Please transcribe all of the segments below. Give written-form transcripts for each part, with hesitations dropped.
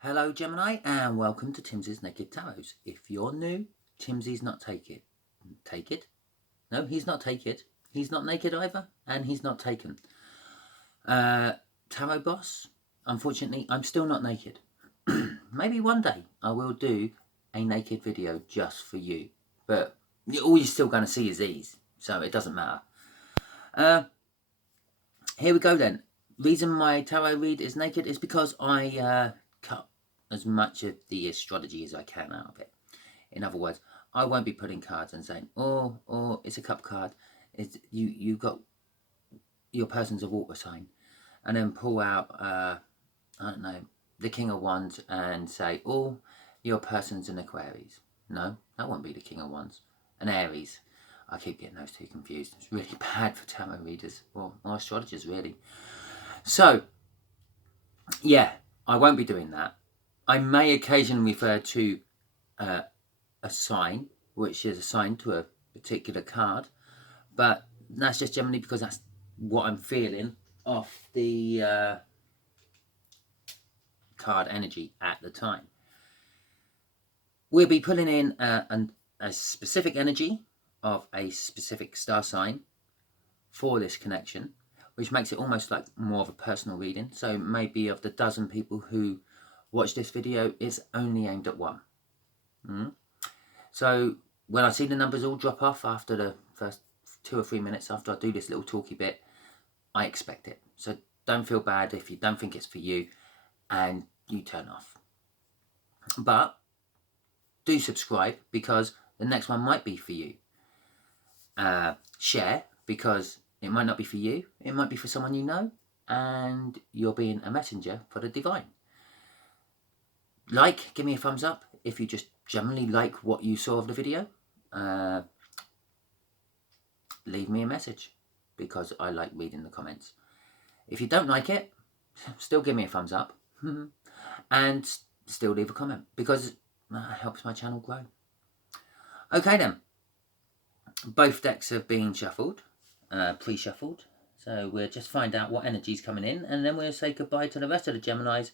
Hello Gemini and welcome to Timsy's Naked Tarot. If you're new, Timsy's not take it. No, he's not take it. He's not naked either and he's not taken. Tarot boss, unfortunately I'm still not naked. Maybe one day I will do a naked video just for you. But all you're still going to see is these. So it doesn't matter. Here we go then. Reason my tarot read is naked is because I cut as much of the astrology as I can out of it. In other words, I won't be putting cards and saying, oh, it's a cup card. It's you got your person's a water sign, and then pull out I don't know, the King of Wands and say, oh, your person's an Aquarius. No, that won't be the King of Wands. An Aries. I keep getting those two confused. It's really bad for tarot readers or astrologers, really. So, yeah, I won't be doing that. I may occasionally refer to a sign, which is assigned to a particular card, but that's just generally because that's what I'm feeling off the card energy at the time. We'll be pulling in a specific energy of a specific star sign for this connection, which makes it almost like more of a personal reading. So maybe of the dozen people who watch this video, it's only aimed at one. So when I see the numbers all drop off after the first 2 or 3 minutes after I do this little talky bit, I expect it. So don't feel bad if you don't think it's for you and you turn off. But do subscribe because the next one might be for you. Share because it might not be for you. It might be for someone you know, and you're being a messenger for the divine. Like, give me a thumbs up if you just generally like what you saw of the video. Leave me a message because I like reading the comments. If you don't like it, still give me a thumbs up and still leave a comment because that helps my channel grow. Okay then, both decks have been shuffled, pre-shuffled, so we'll just find out what energy's coming in and then we'll say goodbye to the rest of the Geminis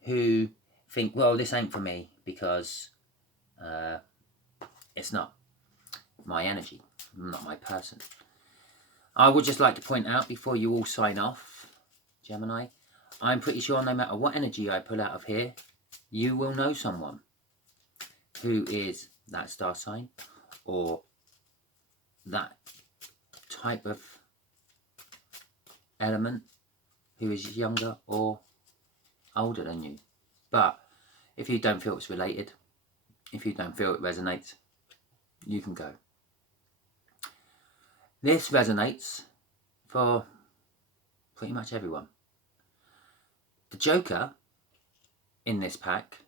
who think, well, this ain't for me because it's not my energy, not my person. I would just like to point out before you all sign off, Gemini, I'm pretty sure no matter what energy I pull out of here, you will know someone who is that star sign or that type of element who is younger or older than you. But if you don't feel it's related, if you don't feel it resonates, you can go. This resonates for pretty much everyone. The Joker in this pack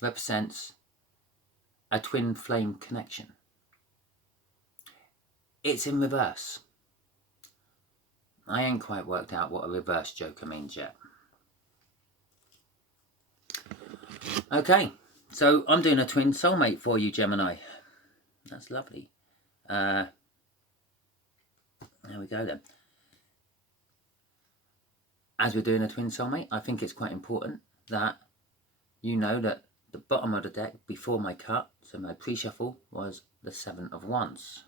represents a twin flame connection. It's in reverse. I ain't quite worked out what a reverse Joker means yet. Okay, so I'm doing a twin soulmate for you, Gemini. That's lovely. There we go then. As we're doing a twin soulmate, I think it's quite important that you know that the bottom of the deck before my cut, so my pre-shuffle, was the Seven of Wands.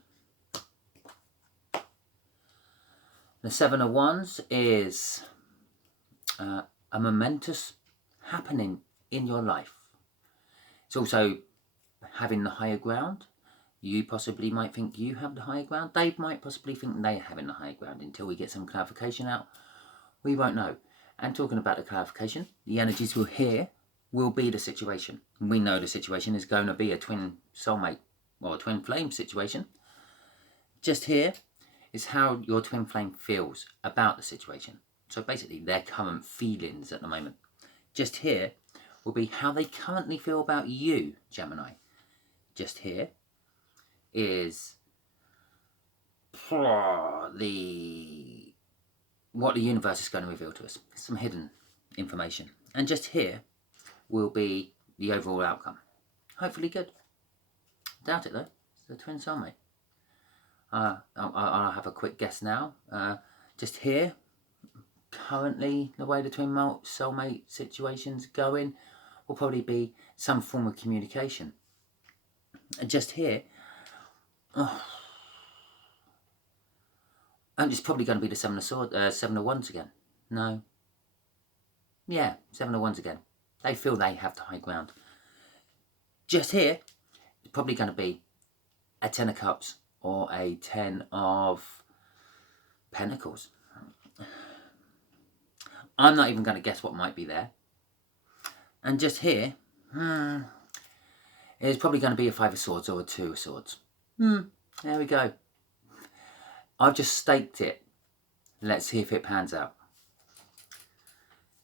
The Seven of Wands is a momentous happening in your life. It's also having the higher ground. You possibly might think you have the higher ground. They might possibly think they're having the higher ground. Until we get some clarification out, we won't know. And talking about the clarification, the energies we'll hear will be the situation. We know the situation is going to be a twin soulmate or a twin flame situation. Just here is how your twin flame feels about the situation. So basically their current feelings at the moment. Just here will be how they currently feel about you, Gemini. Just here is what the universe is going to reveal to us. Some hidden information. And just here will be the overall outcome. Hopefully good. Doubt it though. It's the twin soulmate. I'll have a quick guess now. Just here, currently the way the twin soulmate situation's going, will probably be some form of communication. And just here, oh, and it's probably going to be the Seven of Wands again. No. Yeah, Seven of Wands again. They feel they have the high ground. Just here, it's probably going to be a Ten of Cups or a Ten of Pentacles. I'm not even going to guess what might be there. And just here, it's probably going to be a Five of Swords or a Two of Swords. There we go. I've just staked it. Let's see if it pans out.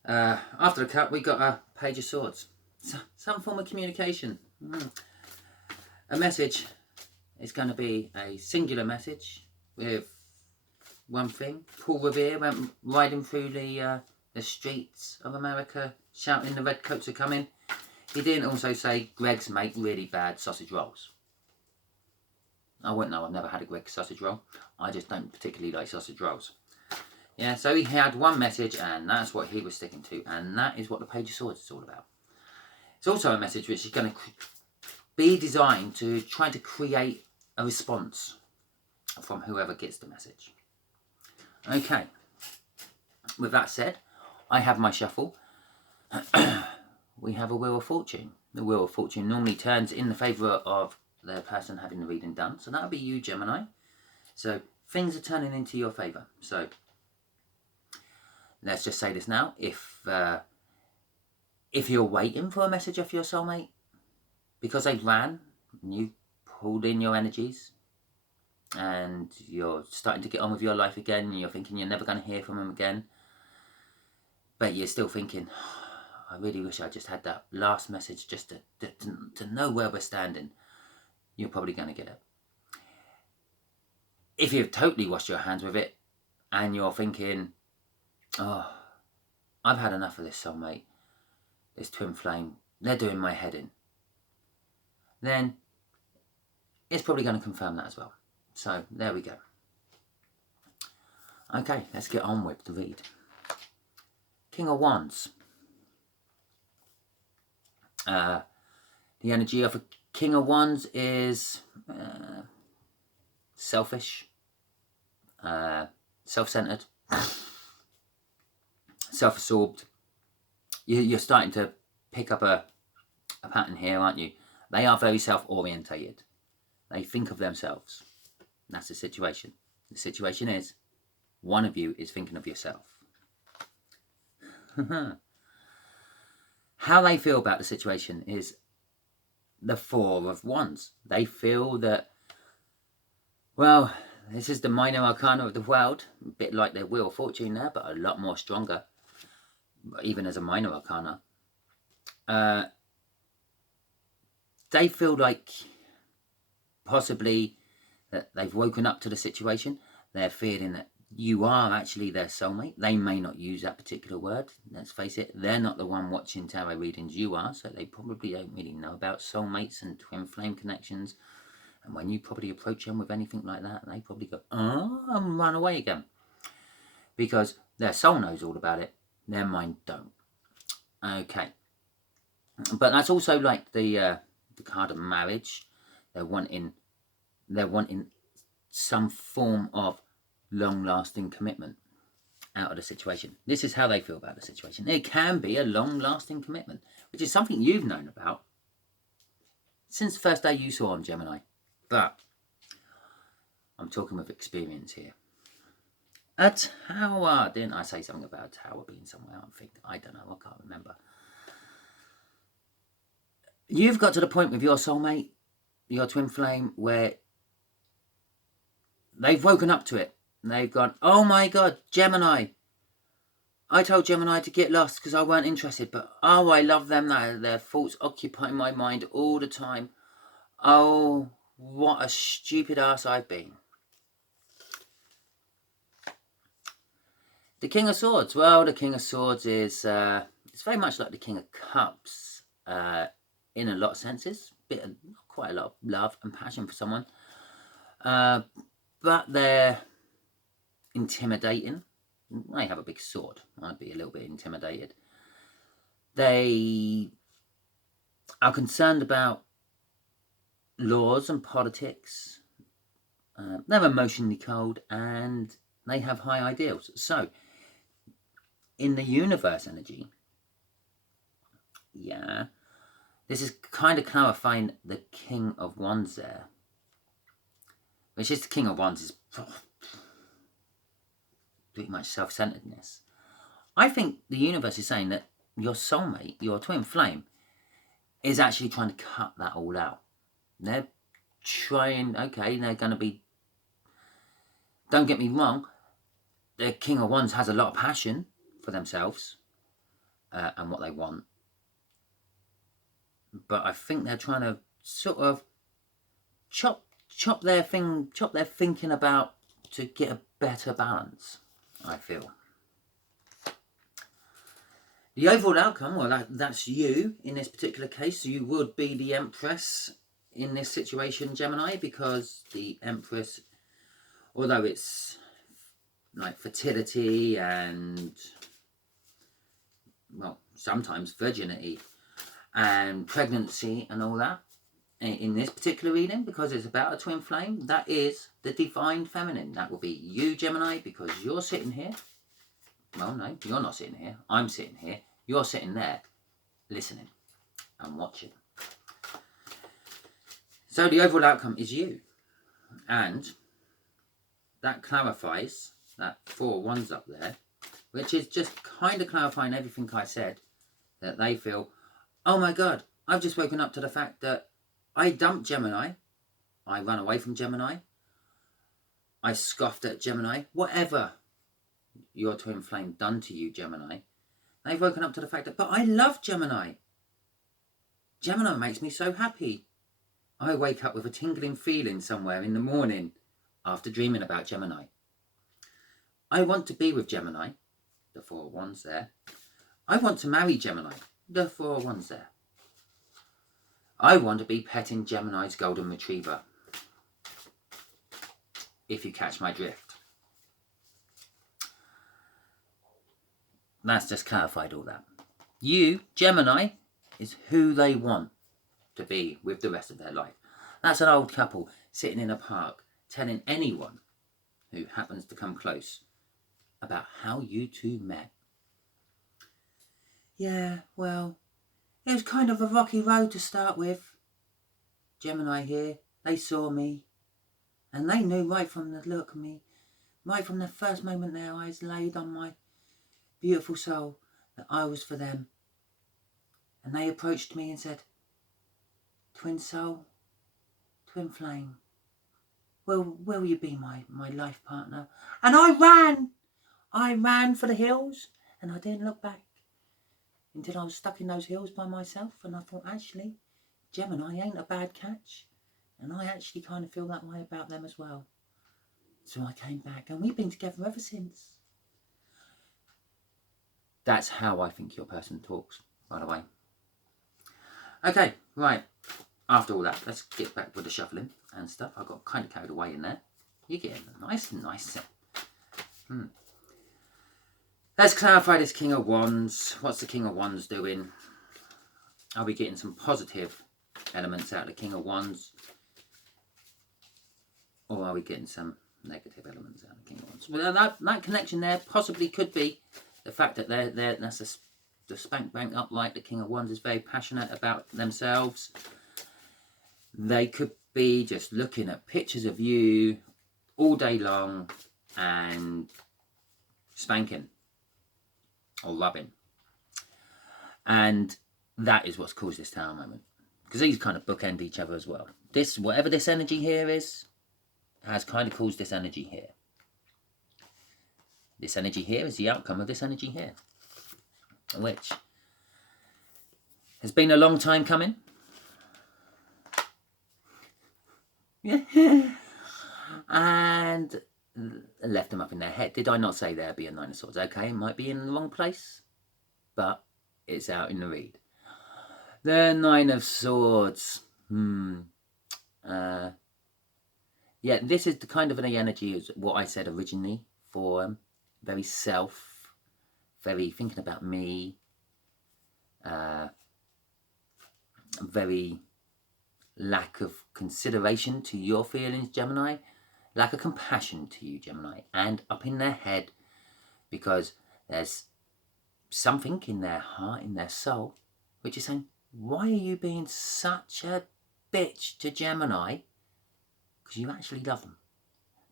After the cut, we got a Page of Swords. Some form of communication. A message is going to be a singular message with one thing. Paul Revere went riding through the streets of America shouting the redcoats are coming. He didn't also say Greggs make really bad sausage rolls. I wouldn't know, I've never had a Greggs sausage roll. I just don't particularly like sausage rolls. Yeah, so he had one message and that's what he was sticking to. And that is what the Page of Swords is all about. It's also a message which is going to be designed to try to create a response from whoever gets the message. Okay, with that said, I have my shuffle. We have a Wheel of Fortune. The Wheel of Fortune normally turns in the favour of the person having the reading done. So that'll be you, Gemini. So things are turning into your favour. So let's just say this now. If you're waiting for a message off your soulmate, because they ran, and you pulled in your energies, and you're starting to get on with your life again, and you're thinking you're never going to hear from them again, but you're still thinking, I really wish I just had that last message just to know where we're standing, you're probably going to get it. If you've totally washed your hands with it, and you're thinking, oh, I've had enough of this soulmate, this twin flame, they're doing my head in, then it's probably going to confirm that as well. So there we go. Okay, let's get on with the read. King of Wands. The energy of a King of Wands is selfish, self-centered, self-absorbed. You're starting to pick up a pattern here, aren't you? They are very self-orientated. They think of themselves. That's the situation. The situation is, one of you is thinking of yourself. How they feel about the situation is the Four of Wands. They feel that, well, this is the minor arcana of the world, a bit like their Wheel of Fortune there, but a lot more stronger, even as a minor arcana. They feel like possibly that they've woken up to the situation. They're feeling that you are actually their soulmate. They may not use that particular word. Let's face it, they're not the one watching tarot readings, you are, so they probably don't really know about soulmates and twin flame connections. And when you probably approach them with anything like that, they probably go, oh, and run away again. Because their soul knows all about it, their mind don't. Okay. But that's also like the card of marriage. They're wanting some form of long-lasting commitment out of the situation. This is how they feel about the situation. It can be a long-lasting commitment, which is something you've known about since the first day you saw them, Gemini. But I'm talking with experience here. A tower. Didn't I say something about a tower being somewhere? I don't know. I can't remember. You've got to the point with your soulmate, your twin flame, where they've woken up to it. They've gone, oh my God, Gemini. I told Gemini to get lost because I weren't interested, but oh, I love them. Their thoughts occupy my mind all the time. Oh, what a stupid ass I've been. The King of Swords. Well, the King of Swords is it's very much like the King of Cups in a lot of senses. Quite a lot of love and passion for someone. But they're intimidating. They have a big sword. I'd be a little bit intimidated. They are concerned about laws and politics. They're emotionally cold and they have high ideals. So, in the universe energy, yeah, this is kind of clarifying the King of Wands there. Which is the King of Wands is pretty much self-centeredness. I think the universe is saying that your soulmate, your twin flame, is actually trying to cut that all out. They're trying, okay, they're going to be, don't get me wrong, the King of Wands has a lot of passion for themselves and what they want. But I think they're trying to sort of chop their thinking about to get a better balance, I feel. The overall outcome, well, that's you in this particular case. You would be the Empress in this situation, Gemini, because the Empress, although it's like fertility and, well, sometimes virginity and pregnancy and all that, in this particular reading, because it's about a twin flame, that is the divine feminine. That will be you, Gemini, because you're sitting here. Well, no, you're not sitting here. I'm sitting here. You're sitting there, listening and watching. So the overall outcome is you. And that clarifies that 4 of Wands up there, which is just kind of clarifying everything I said, that they feel, oh my God, I've just woken up to the fact that I dumped Gemini. I ran away from Gemini. I scoffed at Gemini. Whatever your twin flame done to you, Gemini, they've woken up to the fact that, but I love Gemini. Gemini makes me so happy. I wake up with a tingling feeling somewhere in the morning after dreaming about Gemini. I want to be with Gemini, the 4 of Wands there. I want to marry Gemini, the 4 of Wands there. I want to be petting Gemini's golden retriever. If you catch my drift. That's just clarified all that. You, Gemini, is who they want to be with the rest of their life. That's an old couple sitting in a park telling anyone who happens to come close about how you two met. Yeah, well, it was kind of a rocky road to start with. Gemini here, they saw me, and they knew right from the look of me, right from the first moment their eyes laid on my beautiful soul, that I was for them. And they approached me and said, twin soul, twin flame, will you be my life partner? And I ran for the hills, and I didn't look back until I was stuck in those hills by myself. And I thought, actually, Gemini ain't a bad catch, and I actually kind of feel that way about them as well. So I came back, and we've been together ever since. That's how I think your person talks, by the way. Okay, right. After all that, let's get back with the shuffling and stuff. I got kind of carried away in there. You're getting a nice set. Let's clarify this King of Wands. What's the King of Wands doing? Are we getting some positive elements out of the King of Wands? Or are we getting some negative elements out of the King of Wands? Well, that connection there possibly could be the fact that that's the spank bank upright. The King of Wands is very passionate about themselves. They could be just looking at pictures of you all day long and spanking or rubbing. And that is what's caused this tower moment. Because these kind of bookend each other as well. This, whatever this energy here is, has kind of caused this energy here. This energy here is the outcome of this energy here. Which has been a long time coming. And left them up in their head. Did I not say there'd be a 9 of Swords? Okay, it might be in the wrong place, but it's out in the read. The 9 of Swords. Yeah, this is the kind of an energy as what I said originally for very self, very thinking about me, very lack of consideration to your feelings, Gemini, lack of compassion to you, Gemini, and up in their head, because there's something in their heart, in their soul, which is saying, why are you being such a bitch to Gemini? Because you actually love them.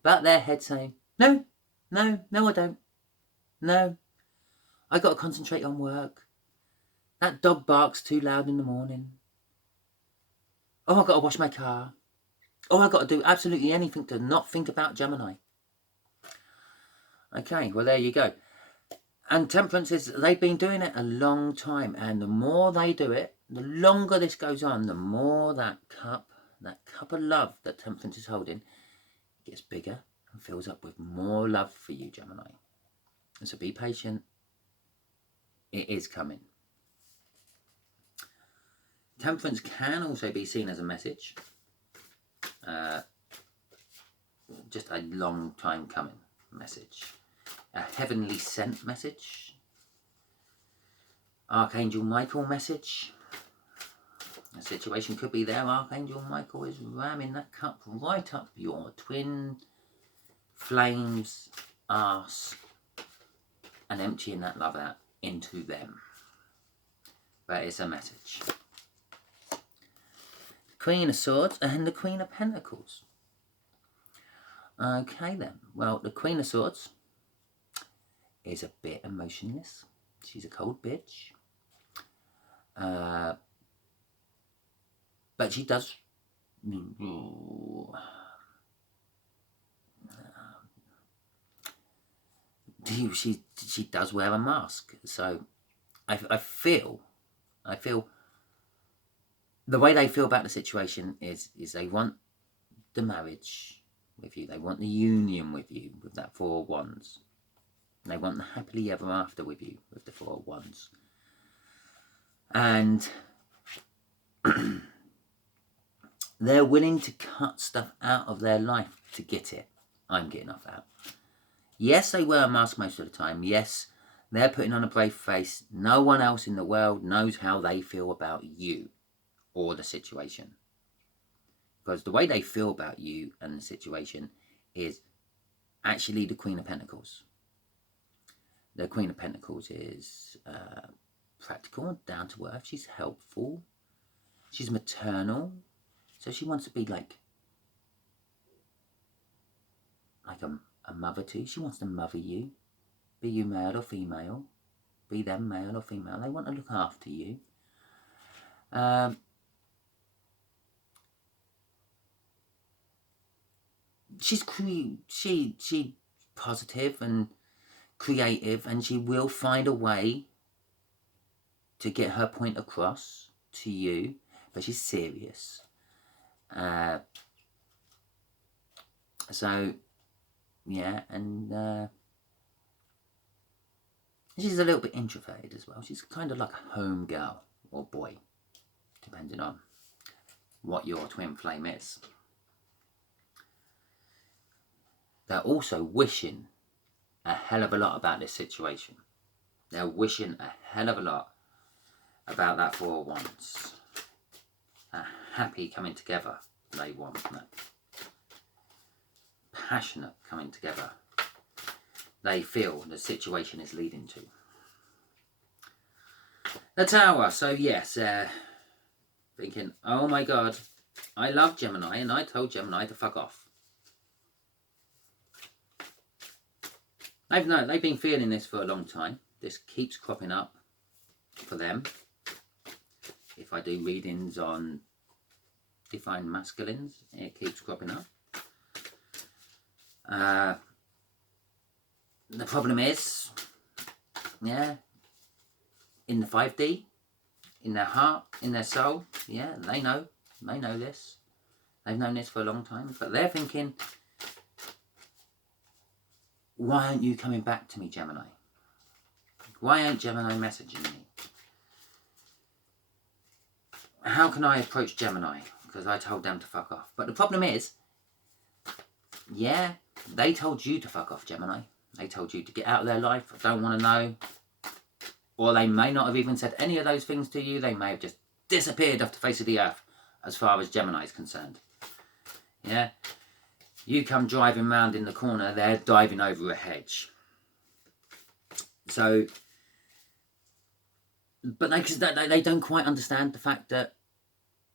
But their head saying, no, I don't. No, I got to concentrate on work. That dog barks too loud in the morning. Oh, I've got to wash my car. Oh, I've got to do absolutely anything to not think about Gemini. Okay, well, there you go. And Temperance is, they've been doing it a long time. And the more they do it, the longer this goes on, the more that cup of love that Temperance is holding gets bigger and fills up with more love for you, Gemini. And so be patient. It is coming. Temperance can also be seen as a message. Just a long time coming message. A heavenly sent message. Archangel Michael message. A situation could be there. Archangel Michael is ramming that cup right up your twin flame's arse and emptying that love out into them. But it's a message. Queen of Swords and the Queen of Pentacles. Okay then. Well, the Queen of Swords is a bit emotionless. She's a cold bitch. But she does... she does wear a mask. So I feel the way they feel about the situation is they want the marriage with you. They want the union with you with that Four of Wands. They want the happily ever after with you with the Four of Wands. And they're willing to cut stuff out of their life to get it. I'm getting off that. Yes, they wear a mask most of the time. Yes, they're putting on a brave face. No one else in the world knows how they feel about you or the situation. Because the way they feel about you and the situation is actually the Queen of Pentacles. The Queen of Pentacles is practical, down to earth. She's helpful. She's maternal. So she wants to be like a mother to you. She wants to mother you. Be you male or female. Be them male or female. They want to look after you. She's positive and creative, and she will find a way to get her point across to you, but she's serious. So yeah, and she's a little bit introverted as well. She's kind of like a home girl or boy, depending on what your twin flame is. They're also wishing a hell of a lot about this situation. They're wishing a hell of a lot about that Four of Wands. A happy coming together they want. That passionate coming together they feel the situation is leading to. The Tower. So yes, thinking, oh my God, I love Gemini and I told Gemini to fuck off. They've been feeling this for a long time. This keeps cropping up for them. If I do readings on Divine Masculines, it keeps cropping up. The problem is, yeah, in the 5D, in their heart, in their soul, yeah, they know this. They've known this for a long time, but they're thinking, why aren't you coming back to me, Gemini? Why aren't Gemini messaging me? How can I approach Gemini? Because I told them to fuck off. But the problem is, yeah, they told you to fuck off, Gemini. They told you to get out of their life. I don't want to know. Or they may not have even said any of those things to you. They may have just disappeared off the face of the earth as far as Gemini is concerned. Yeah, you come driving round in the corner, they're diving over a hedge. So, but they don't quite understand the fact that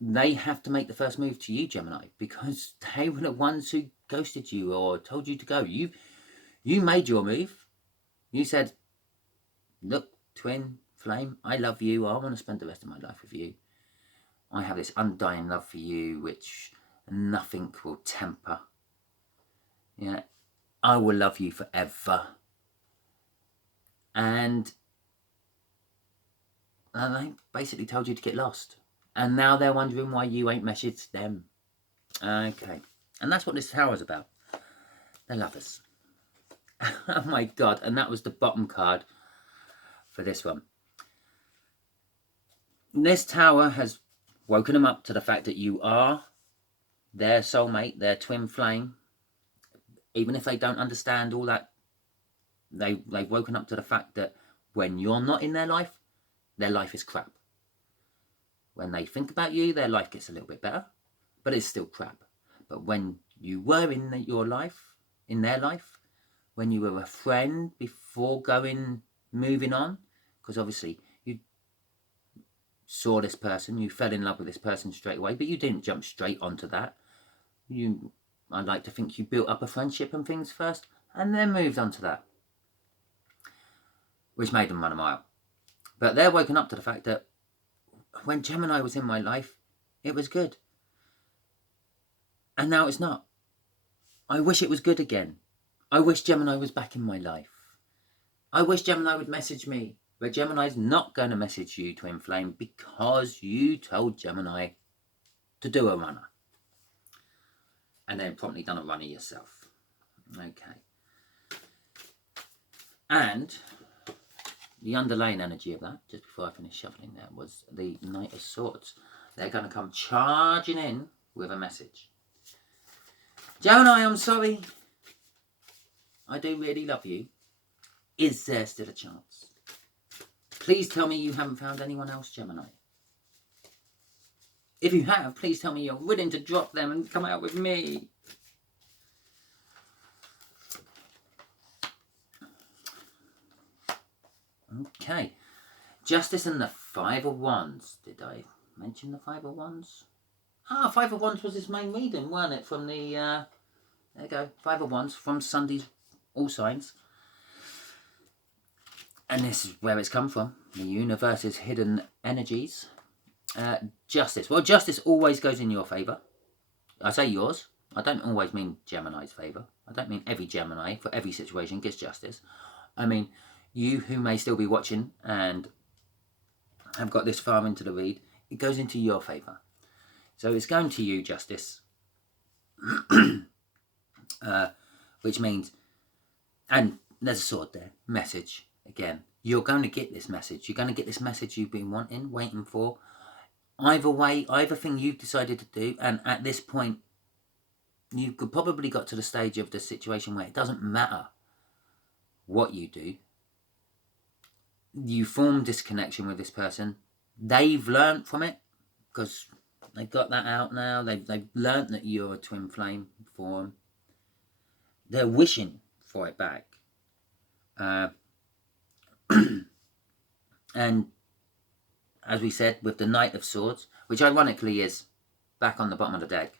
they have to make the first move to you, Gemini, because they were the ones who ghosted you or told you to go. You made your move. You said, look, twin flame, I love you. I want to spend the rest of my life with you. I have this undying love for you, which nothing will temper. Yeah, I will love you forever. And they basically told you to get lost. And now they're wondering why you ain't messaged them. Okay. And that's what this tower's about. They're lovers. Oh my God. And that was the bottom card for this one. This tower has woken them up to the fact that you are their soulmate, their twin flame. Even if they don't understand all that, they've woken up to the fact that when you're not in their life is crap. When they think about you, their life gets a little bit better, but it's still crap. But when you were in their life, when you were a friend before moving on, because obviously you saw this person, you fell in love with this person straight away, but you didn't jump straight onto that. I'd like to think you built up a friendship and things first, and then moved on to that, which made them run a mile. But they're woken up to the fact that when Gemini was in my life, it was good. And now it's not. I wish it was good again. I wish Gemini was back in my life. I wish Gemini would message me. But Gemini's not going to message you, twin flame, because you told Gemini to do a runner. And then promptly done a runner yourself. Okay. And the underlying energy of that, just before I finish shuffling there, was the Knight of Swords. They're going to come charging in with a message. Gemini, I'm sorry. I do really love you. Is there still a chance? Please tell me you haven't found anyone else, Gemini. If you have, please tell me you're willing to drop them and come out with me. Okay. Justice and the Five of Wands. Did I mention the Five of Wands? Five of Wands was his main reading, weren't it? From the, there you go, Five of Wands from Sunday's All Signs. And this is where it's come from. The universe's hidden energies. Justice. Well, justice always goes in your favour. I say yours. I don't always mean Gemini's favour. I don't mean every Gemini for every situation gets justice. I mean, you who may still be watching and have got this far into the read, it goes into your favour. So it's going to you, Justice. Which means, and there's a sword there, message. Again, you're going to get this message. You're going to get this message you've been waiting for. Either way, either thing you've decided to do, and at this point, you could probably got to the stage of the situation where it doesn't matter what you do. You form this connection with this person. They've learnt from it, because they've got that out now. They've learnt that you're a twin flame for them. They're wishing for it back. And as we said, with the Knight of Swords, which ironically is back on the bottom of the deck,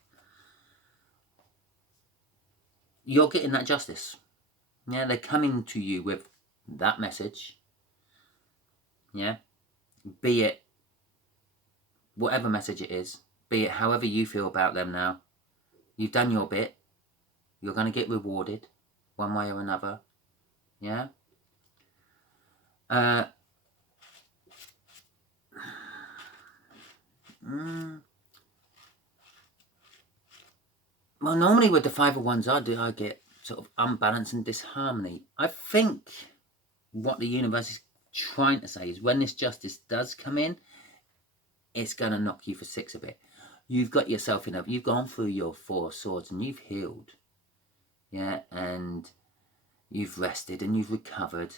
you're getting that justice. Yeah, they're coming to you with that message. Yeah, be it whatever message it is, be it however you feel about them now. You've done your bit. You're going to get rewarded one way or another. Yeah. Well, normally with the Five of Wands, I get sort of unbalance and disharmony. I think what the universe is trying to say is when this justice does come in, it's going to knock you for six a bit. You've got yourself you've gone through your Four of Swords and you've healed. Yeah, and you've rested and you've recovered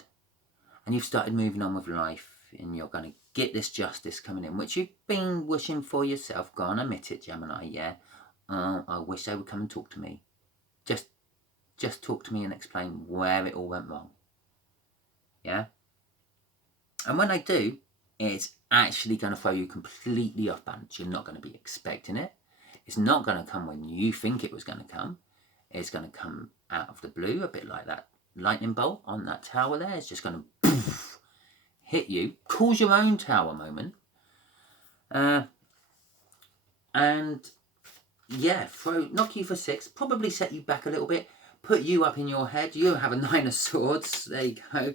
and you've started moving on with life. and you're going to get this justice coming in, which you've been wishing for yourself. Go on, admit it, Gemini, yeah. I wish they would come and talk to me. Just talk to me and explain where it all went wrong. Yeah? And when they do, it's actually going to throw you completely off balance. You're not going to be expecting it. It's not going to come when you think it was going to come. It's going to come out of the blue, a bit like that lightning bolt on that tower there. It's just going to poof, hit you, cause your own tower moment. And yeah, knock you for 6, probably set you back a little bit, put you up in your head. You have a 9 of swords. There you go.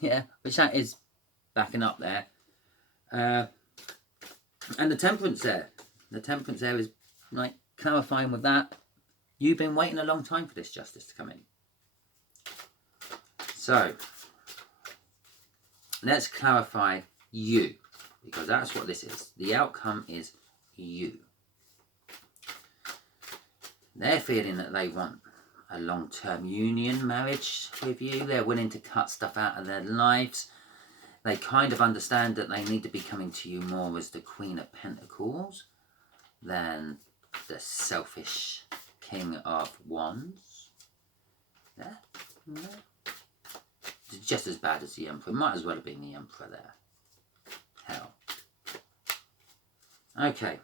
Yeah, which that is backing up there. And the temperance there. The temperance there is like clarifying with that. You've been waiting a long time for this justice to come in. So, let's clarify you, because that's what this is. The outcome is you. They're feeling that they want a long-term union, marriage with you. They're willing to cut stuff out of their lives. They kind of understand that they need to be coming to you more as the Queen of Pentacles than the selfish King of Wands. Yeah. It's just as bad as the Emperor. Might as well have been the Emperor there. Hell. Okay.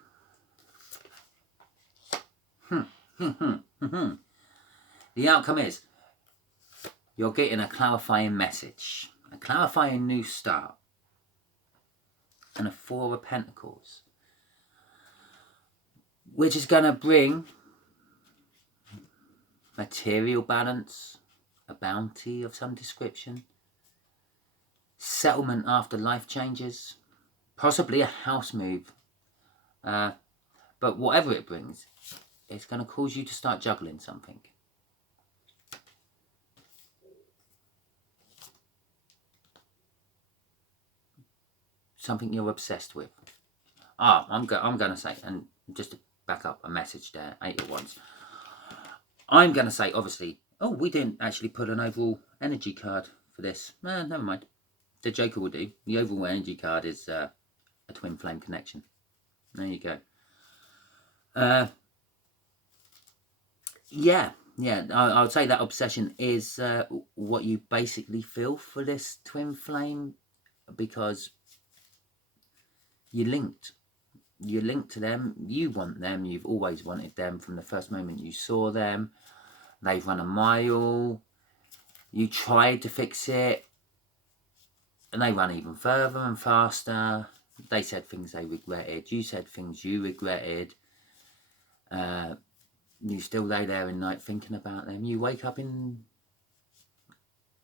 The outcome is you're getting a clarifying message, a clarifying new start, and a 4 of Pentacles, which is going to bring material balance, a bounty of some description, settlement after life changes, possibly a house move. But whatever it brings, it's going to cause you to start juggling something. Something you're obsessed with. I'm going to say, and just to back up a message there, 8 of Wands. I'm going to say, obviously, we didn't actually put an overall energy card for this. Never mind. The Joker will do. The overall energy card is a twin flame connection. There you go. Yeah, I would say that obsession is what you basically feel for this twin flame, because you're linked. You're linked to them. You want them. You've always wanted them from the first moment you saw them. They've run a mile. You tried to fix it, and they run even further and faster. They said things they regretted. You said things you regretted. You still lay there at night thinking about them. You wake up in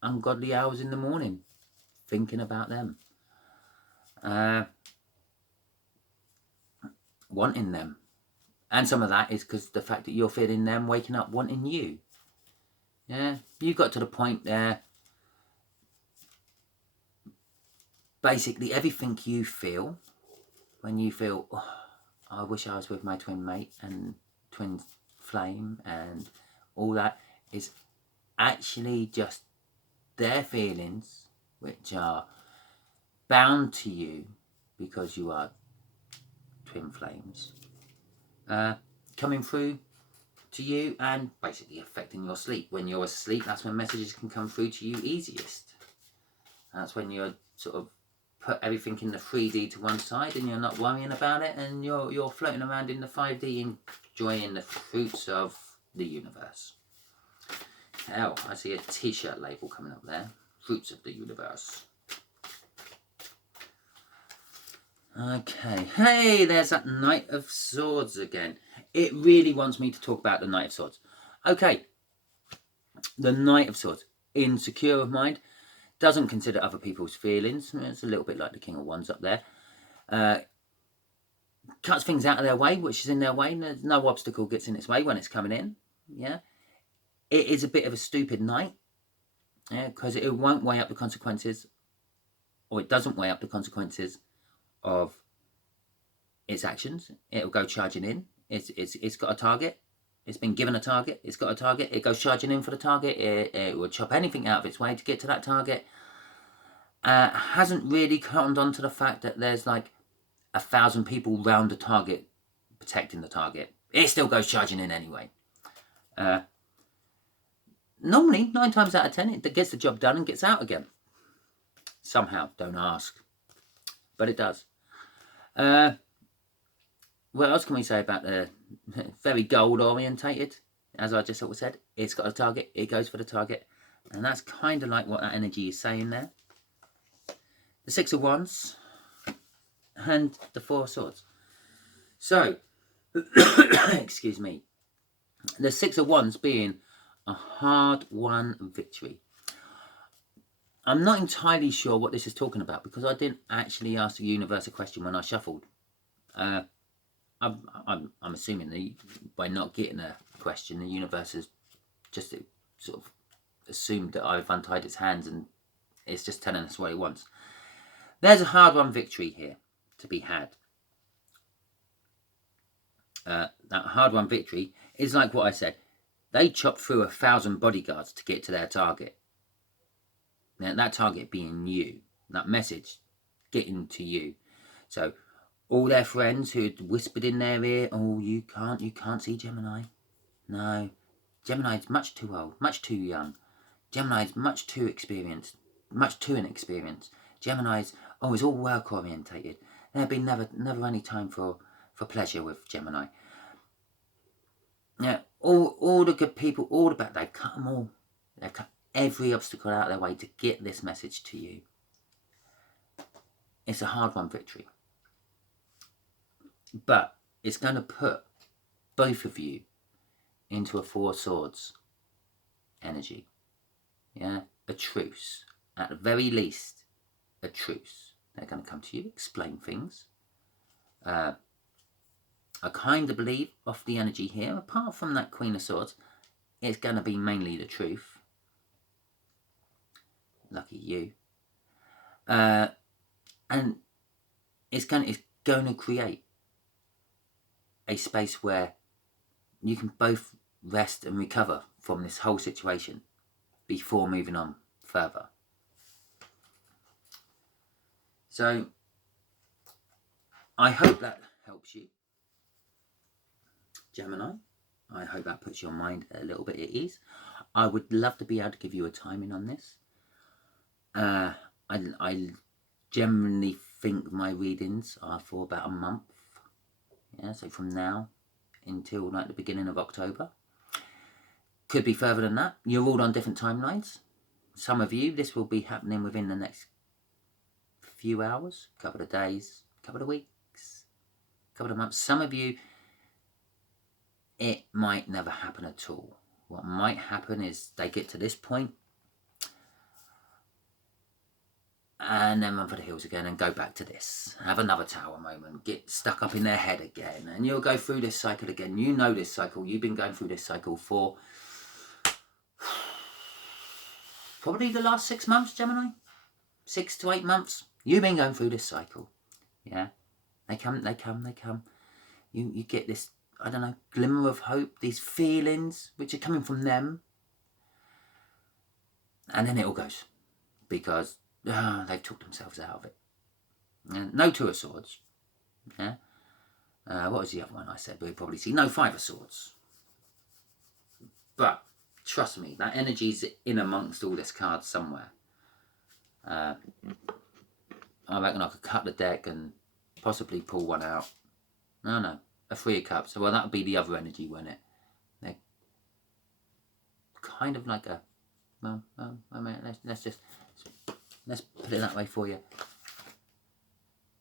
ungodly hours in the morning thinking about them. Wanting them. And some of that is because the fact that you're feeling them waking up wanting you. Yeah, you got to the point there. Basically, everything you feel, when you feel, I wish I was with my twin mate and twin flame and all that, is actually just their feelings, which are bound to you because you are twin flames, coming through to you and basically affecting your sleep. When you're asleep, that's when messages can come through to you easiest. That's when you're sort of put everything in the 3D to one side and you're not worrying about it, and you're floating around in the 5D enjoying the fruits of the universe. Hell, I see a t-shirt label coming up there. Fruits of the universe. Okay, hey, there's that Knight of Swords again. It really wants me to talk about the Knight of Swords. Okay, the Knight of Swords. Insecure of mind. Doesn't consider other people's feelings. It's a little bit like the King of Wands up there. Cuts things out of their way, which is in their way. No obstacle gets in its way when it's coming in. Yeah, it is a bit of a stupid knight. Yeah, because it won't weigh up the consequences, or it doesn't weigh up the consequences of its actions. It'll go charging in. It's got a target. It's been given a target. It's got a target. It goes charging in for the target. It will chop anything out of its way to get to that target. hasn't really cottoned on to the fact that there's like 1,000 people round the target protecting the target. It still goes charging in anyway. Normally, 9 times out of 10, it gets the job done and gets out again. Somehow, don't ask. But it does. What else can we say about the very goal orientated? As I just sort of said, it's got a target, it goes for the target. And that's kind of like what that energy is saying there. The 6 of Wands and the 4 of Swords. So, excuse me. The 6 of Wands being a hard-won victory. I'm not entirely sure what this is talking about because I didn't actually ask the universe a question when I shuffled. I'm assuming that by not getting a question, the universe has just sort of assumed that I've untied its hands and it's just telling us what it wants. There's a hard-won victory here to be had. That hard-won victory is like what I said. They chopped through 1,000 bodyguards to get to their target. Now, that target being you. That message getting to you. So, all their friends who had whispered in their ear, oh, you can't see Gemini. No, Gemini's much too old, much too young. Gemini's much too experienced, much too inexperienced. Gemini's, oh, it's all work orientated. There'll be never any time for pleasure with Gemini. Yeah, all the good people, all the bad, they've cut them all. They've cut every obstacle out of their way to get this message to you. It's a hard-won victory. But it's going to put both of you into a 4 of Swords energy. Yeah, a truce. At the very least, a truce. They're going to come to you, explain things. I kind of believe off the energy here, apart from that Queen of Swords, it's going to be mainly the truth. Lucky you. And it's going to create a space where you can both rest and recover from this whole situation before moving on further. So, I hope that helps you, Gemini. I hope that puts your mind a little bit at ease. I would love to be able to give you a timing on this. I generally think my readings are for about a month. Yeah, so from now until like the beginning of October. Could be further than that. You're all on different timelines. Some of you, this will be happening within the next few hours, couple of days, couple of weeks, couple of months. Some of you, it might never happen at all. What might happen is they get to this point and then run for the hills again and go back to this. Have another tower moment. Get stuck up in their head again. And you'll go through this cycle again. You know this cycle. You've been going through this cycle for probably the last 6 months, Gemini. 6 to 8 months. You've been going through this cycle. Yeah. They come. You get this, I don't know, glimmer of hope. These feelings which are coming from them. And then it all goes. Because they've talked themselves out of it. And no 2 of Swords. Yeah. What was the other one I said? We'll probably see. No 5 of Swords. But trust me, that energy's in amongst all this cards somewhere. I reckon I could cut the deck and possibly pull one out. No, a 3 of Cups. Well, that would be the other energy, wouldn't it? They're kind of like a. Well, I mean, let's put it that way for you.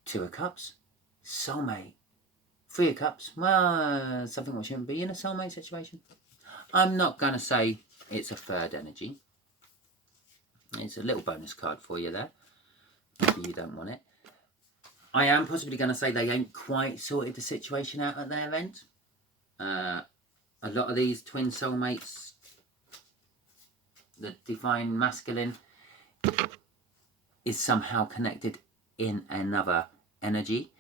2 of Cups, soulmate. 3 of Cups, well, something what shouldn't be in a soulmate situation. I'm not going to say it's a third energy. It's a little bonus card for you there. Maybe you don't want it. I am possibly going to say they ain't quite sorted the situation out at their end. A lot of these twin soulmates, the divine masculine, is somehow connected in another energy.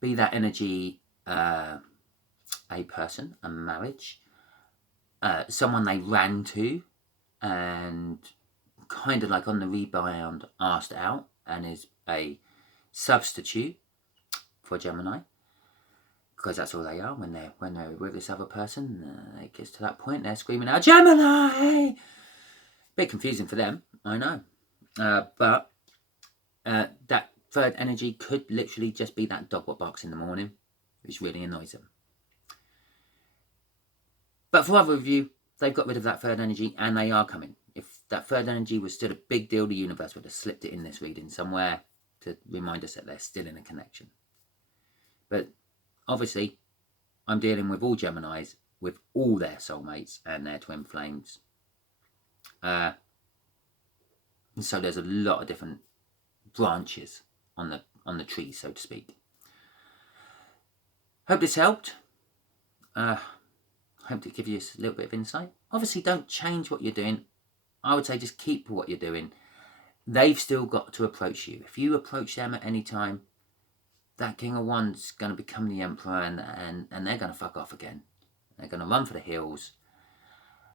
Be that energy a person, a marriage, someone they ran to and kind of like on the rebound asked out and is a substitute for Gemini, because that's all they are when they're with this other person. It gets to that point, they're screaming out, Gemini! Bit confusing for them, I know. But that third energy could literally just be that dog what barks in the morning, which really annoys them. But for other of you, they've got rid of that third energy and they are coming. If that third energy was still a big deal, the universe would have slipped it in this reading somewhere to remind us that they're still in a connection. But obviously, I'm dealing with all Geminis, with all their soulmates and their twin flames. So there's a lot of different branches on the tree, so to speak. Hope this helped. Hope to give you a little bit of insight. Obviously, don't change what you're doing. I would say just keep what you're doing. They've still got to approach you. If you approach them at any time, that King of Wands is going to become the Emperor, and they're going to fuck off again. They're going to run for the hills,